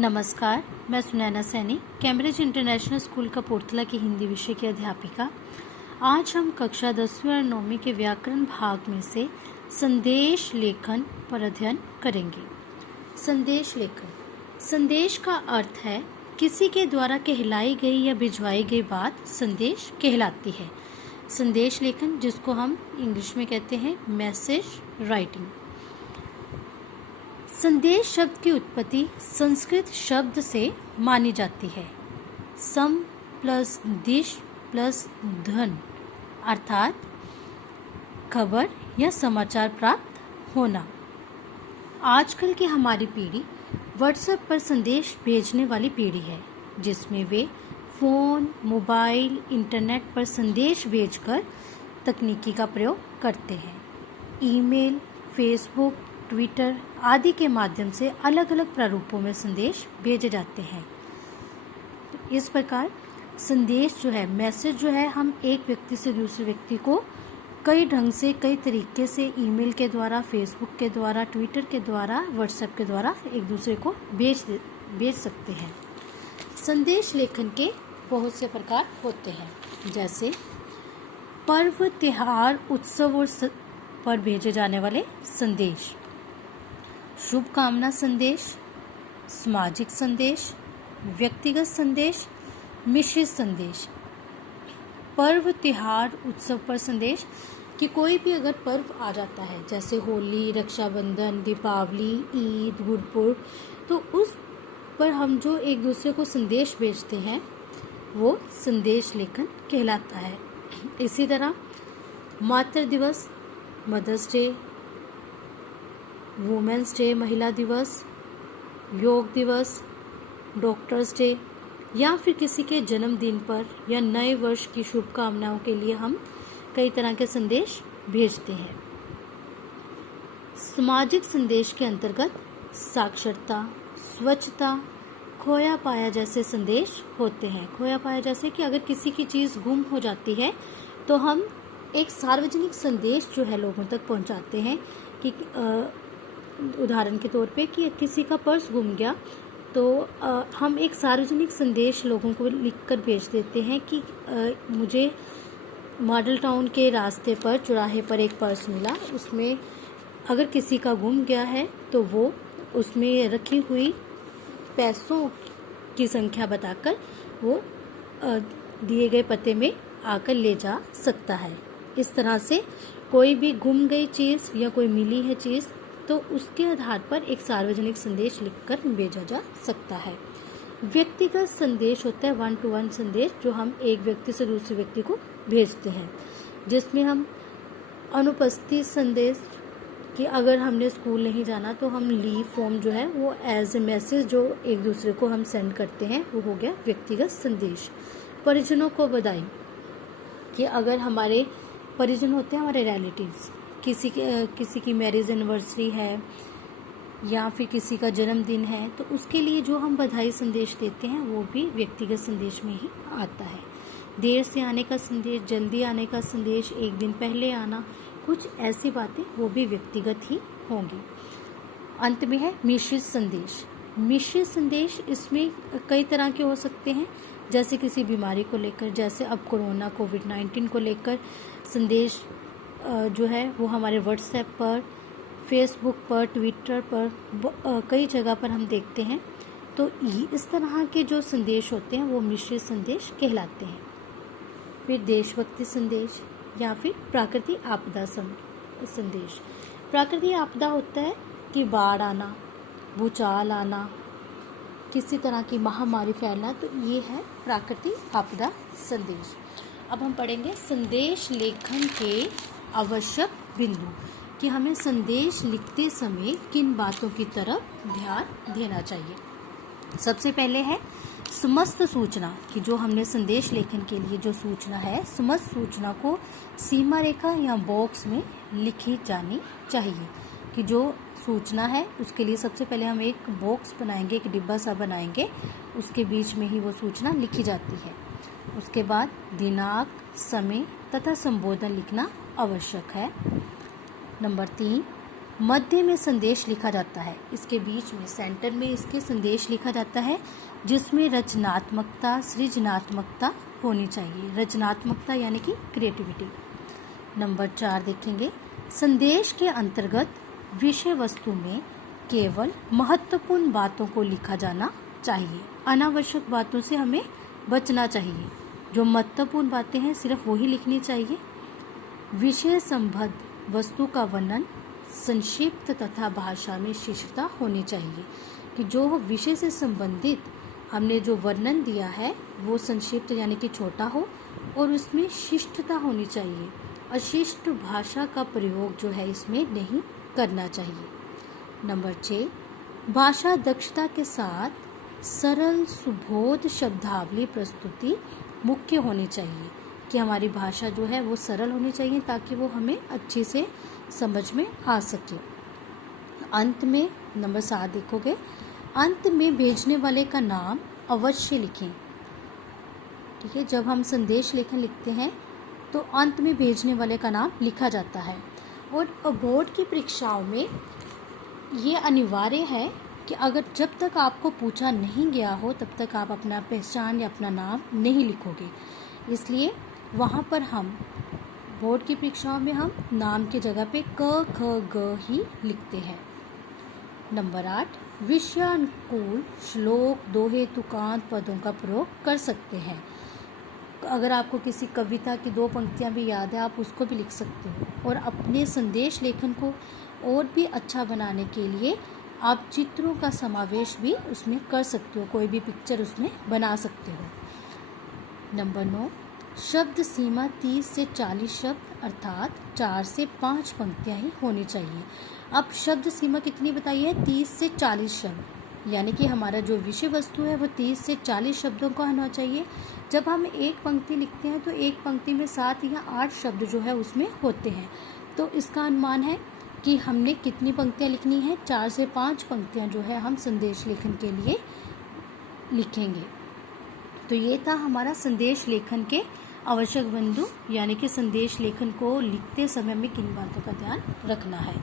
नमस्कार, मैं Sunaina Saini, Cambridge international school Kapurthala की हिंदी विषय की अध्यापिका। आज हम कक्षा 10वीं और 9वीं के व्याकरण भाग में से संदेश लेखन पर अध्ययन करेंगे। संदेश लेखन। संदेश का अर्थ है किसी के द्वारा कहलाई गई या भिजवाई गई बात संदेश कहलाती है। संदेश लेखन, जिसको हम इंग्लिश में कहते हैं मैसेज राइटिंग। संदेश शब्द की उत्पत्ति संस्कृत शब्द से मानी जाती है। सम प्लस दिश प्लस धन, अर्थात खबर या समाचार प्राप्त होना। आजकल की हमारी पीढ़ी व्हाट्सएप पर संदेश भेजने वाली पीढ़ी है, जिसमें वे फ़ोन, मोबाइल, इंटरनेट पर संदेश भेजकर तकनीकी का प्रयोग करते हैं। ईमेल, फेसबुक, ट्विटर आदि के माध्यम से अलग अलग प्रारूपों में संदेश भेजे जाते हैं। इस प्रकार संदेश जो है, मैसेज जो है, हम एक व्यक्ति से दूसरे व्यक्ति को कई ढंग से, कई तरीके से ईमेल के द्वारा, फेसबुक के द्वारा, ट्विटर के द्वारा, व्हाट्सएप के द्वारा एक दूसरे को भेज सकते हैं। संदेश लेखन के बहुत से प्रकार होते हैं, जैसे पर्व, त्योहार, उत्सव और पर भेजे जाने वाले संदेश, शुभकामना संदेश, सामाजिक संदेश, व्यक्तिगत संदेश, मिश्रित संदेश। पर्व, त्योहार, उत्सव पर संदेश कि कोई भी अगर पर्व आ जाता है, जैसे होली, रक्षाबंधन, दीपावली, ईद, गुरपुर, तो उस पर हम जो एक दूसरे को संदेश भेजते हैं वो संदेश लेखन कहलाता है। इसी तरह मातृ दिवस, मदर्स डे, वुमेन्स डे, महिला दिवस, योग दिवस, डॉक्टर्स डे, या फिर किसी के जन्मदिन पर या नए वर्ष की शुभकामनाओं के लिए हम कई तरह के संदेश भेजते हैं। सामाजिक संदेश के अंतर्गत साक्षरता, स्वच्छता, खोया पाया जैसे संदेश होते हैं। खोया पाया जैसे कि अगर किसी की चीज़ गुम हो जाती है तो हम एक सार्वजनिक संदेश जो है लोगों तक पहुंचाते हैं कि उदाहरण के तौर पे कि किसी का पर्स गुम गया तो हम एक सार्वजनिक संदेश लोगों को लिखकर भेज देते हैं कि मुझे मॉडल टाउन के रास्ते पर, चौराहे पर एक पर्स मिला, उसमें अगर किसी का गुम गया है तो वो उसमें रखी हुई पैसों की संख्या बताकर वो दिए गए पते में आकर ले जा सकता है। इस तरह से कोई भी गुम गई चीज़ या कोई मिली है चीज़ तो उसके आधार पर एक सार्वजनिक संदेश लिखकर भेजा जा सकता है। व्यक्तिगत संदेश होता है वन टू वन संदेश, जो हम एक व्यक्ति से दूसरे व्यक्ति को भेजते हैं, जिसमें हम अनुपस्थित संदेश कि अगर हमने स्कूल नहीं जाना तो हम लीव फॉर्म जो है वो एज ए मैसेज जो एक दूसरे को हम सेंड करते हैं, वो हो गया व्यक्तिगत संदेश। परिजनों को बधाई कि अगर हमारे परिजन होते हैं, हमारे रिलेटिव्स, किसी की मैरिज एनिवर्सरी है या फिर किसी का जन्मदिन है तो उसके लिए जो हम बधाई संदेश देते हैं वो भी व्यक्तिगत संदेश में ही आता है। देर से आने का संदेश, जल्दी आने का संदेश, एक दिन पहले आना, कुछ ऐसी बातें वो भी व्यक्तिगत ही होंगी। अंत में है मिश्रित संदेश। मिश्रित संदेश इसमें कई तरह के हो सकते हैं, जैसे किसी बीमारी को लेकर, जैसे अब कोरोना कोविड-19 को लेकर संदेश जो है वो हमारे व्हाट्सएप पर, फेसबुक पर, ट्विटर पर, कई जगह पर हम देखते हैं। तो इस तरह के जो संदेश होते हैं वो मिश्रित संदेश कहलाते हैं। फिर देशभक्ति संदेश या फिर प्राकृतिक आपदा संदेश। प्राकृतिक आपदा होता है कि बाढ़ आना, भूचाल आना, किसी तरह की महामारी फैलना, तो ये है प्राकृतिक आपदा संदेश। अब हम पढ़ेंगे संदेश लेखन के आवश्यक बिंदु कि हमें संदेश लिखते समय किन बातों की तरफ ध्यान देना चाहिए। सबसे पहले है समस्त सूचना कि जो हमने संदेश लेखन के लिए जो सूचना है, समस्त सूचना को सीमा रेखा या बॉक्स में लिखी जानी चाहिए। कि जो सूचना है उसके लिए सबसे पहले हम एक बॉक्स बनाएंगे, एक डिब्बा सा बनाएंगे, उसके बीच में ही वो सूचना लिखी जाती है। उसके बाद दिनांक, समय तथा संबोधन लिखना आवश्यक है। नंबर 3, मध्य में संदेश लिखा जाता है, इसके बीच में सेंटर में इसके संदेश लिखा जाता है, जिसमें रचनात्मकता, सृजनात्मकता होनी चाहिए। रचनात्मकता यानी कि क्रिएटिविटी। नंबर 4 देखेंगे, संदेश के अंतर्गत विषय वस्तु में केवल महत्वपूर्ण बातों को लिखा जाना चाहिए। अनावश्यक बातों से हमें बचना चाहिए। जो महत्वपूर्ण बातें हैं सिर्फ वही लिखनी चाहिए। विषय संबद्ध वस्तु का वर्णन संक्षिप्त तथा भाषा में शिष्टता होनी चाहिए, कि जो विषय से संबंधित हमने जो वर्णन दिया है वो संक्षिप्त यानी कि छोटा हो और उसमें शिष्टता होनी चाहिए। अशिष्ट भाषा का प्रयोग जो है इसमें नहीं करना चाहिए। नंबर 6, भाषा दक्षता के साथ सरल सुबोध शब्दावली प्रस्तुति मुख्य होनी चाहिए, कि हमारी भाषा जो है वो सरल होनी चाहिए ताकि वो हमें अच्छे से समझ में आ सके। अंत में नंबर 7 देखोगे, अंत में भेजने वाले का नाम अवश्य लिखें। ठीक है, जब हम संदेश लेखन लिखते हैं तो अंत में भेजने वाले का नाम लिखा जाता है। और बोर्ड की परीक्षाओं में ये अनिवार्य है कि अगर जब तक आपको पूछा नहीं गया हो तब तक आप अपना पहचान या अपना नाम नहीं लिखोगे। इसलिए वहाँ पर हम बोर्ड की परीक्षाओं में हम नाम की जगह पे क ख ग ही लिखते हैं। नंबर 8, विषयानुकूल श्लोक, दोहे, तुकांत पदों का प्रयोग कर सकते हैं। अगर आपको किसी कविता की 2 पंक्तियां भी याद है आप उसको भी लिख सकते हो। और अपने संदेश लेखन को और भी अच्छा बनाने के लिए आप चित्रों का समावेश भी उसमें कर सकते हो, कोई भी पिक्चर उसमें बना सकते हो। नंबर 9, शब्द सीमा 30 से 40 शब्द अर्थात 4 से 5 पंक्तियां ही होनी चाहिए। अब शब्द सीमा कितनी बताई है? 30 से 40 शब्द, यानी कि हमारा जो विषय वस्तु है वो 30 से 40 शब्दों का होना चाहिए। जब हम एक पंक्ति लिखते हैं तो एक पंक्ति में 7 या 8 शब्द जो है उसमें होते हैं। तो इसका अनुमान है कि हमने कितनी पंक्तियां लिखनी है? 4 से 5 पंक्तियां जो है हम संदेश लेखन के लिए लिखेंगे। तो ये था हमारा संदेश लेखन के आवश्यक बिंदु, यानी कि संदेश लेखन को लिखते समय में किन बातों का ध्यान रखना है।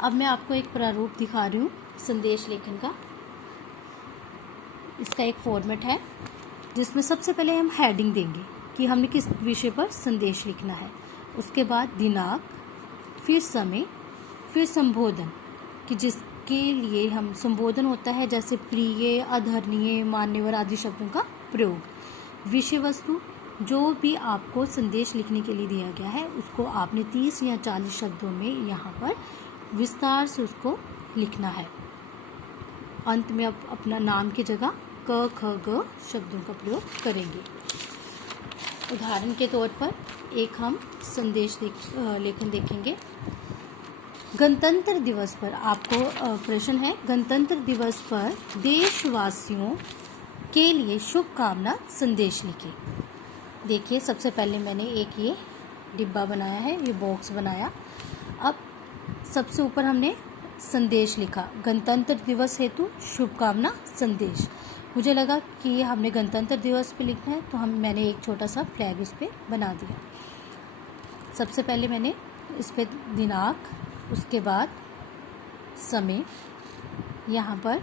अब मैं आपको एक प्रारूप दिखा रही हूँ संदेश लेखन का। इसका एक फॉर्मेट है जिसमें सबसे पहले हम हेडिंग देंगे कि हमने किस विषय पर संदेश लिखना है। उसके बाद दिनांक, फिर समय, फिर संबोधन, कि जिसके लिए हम संबोधन होता है जैसे प्रिय, आदरणीय, मान्यवर आदि शब्दों का प्रयोग। विषय वस्तु, जो भी आपको संदेश लिखने के लिए दिया गया है उसको आपने 30 या 40 शब्दों में यहाँ पर विस्तार से उसको लिखना है। अंत में आप अपना नाम की जगह क ख ग शब्दों का प्रयोग करेंगे। उदाहरण के तौर पर एक हम संदेश लेखन देखेंगे। गणतंत्र दिवस पर आपको प्रश्न है, गणतंत्र दिवस पर देशवासियों के लिए शुभकामना संदेश लिखें। देखिए, सबसे पहले मैंने एक ये डिब्बा बनाया है, ये बॉक्स बनाया। अब सबसे ऊपर हमने संदेश लिखा, गणतंत्र दिवस हेतु शुभकामना संदेश। मुझे लगा कि हमने गणतंत्र दिवस पे लिखना है तो मैंने एक छोटा सा फ्लैग इस पे बना दिया। सबसे पहले मैंने इस पे दिनांक, उसके बाद समय, यहाँ पर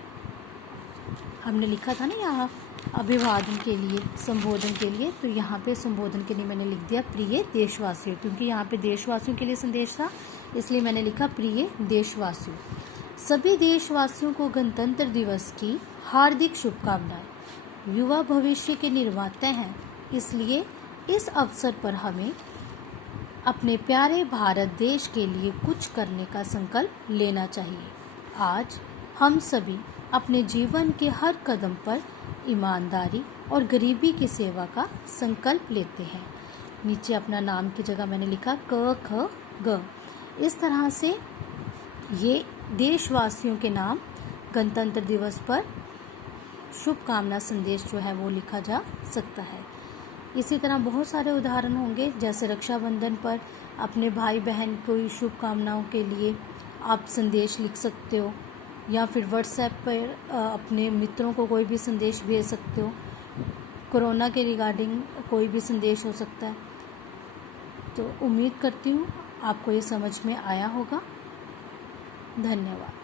हमने लिखा था ना यहाँ अभिवादन के लिए, संबोधन के लिए, तो यहाँ पे संबोधन के लिए मैंने लिख दिया प्रिय देशवासियों, क्योंकि यहाँ पे देशवासियों के लिए संदेश था इसलिए मैंने लिखा प्रिय देशवासियों। सभी देशवासियों को गणतंत्र दिवस की हार्दिक शुभकामनाएं। युवा भविष्य के निर्माता हैं, इसलिए इस अवसर पर हमें अपने प्यारे भारत देश के लिए कुछ करने का संकल्प लेना चाहिए। आज हम सभी अपने जीवन के हर कदम पर ईमानदारी और गरीबी की सेवा का संकल्प लेते हैं। नीचे अपना नाम की जगह मैंने लिखा क ख ग। इस तरह से ये देशवासियों के नाम गणतंत्र दिवस पर शुभकामना संदेश जो है वो लिखा जा सकता है। इसी तरह बहुत सारे उदाहरण होंगे, जैसे रक्षाबंधन पर अपने भाई बहन को शुभकामनाओं के लिए आप संदेश लिख सकते हो, या फिर व्हाट्सएप पर अपने मित्रों को कोई भी संदेश भेज सकते हो। कोरोना के रिगार्डिंग कोई भी संदेश हो सकता है। तो उम्मीद करती हूँ आपको ये समझ में आया होगा। धन्यवाद।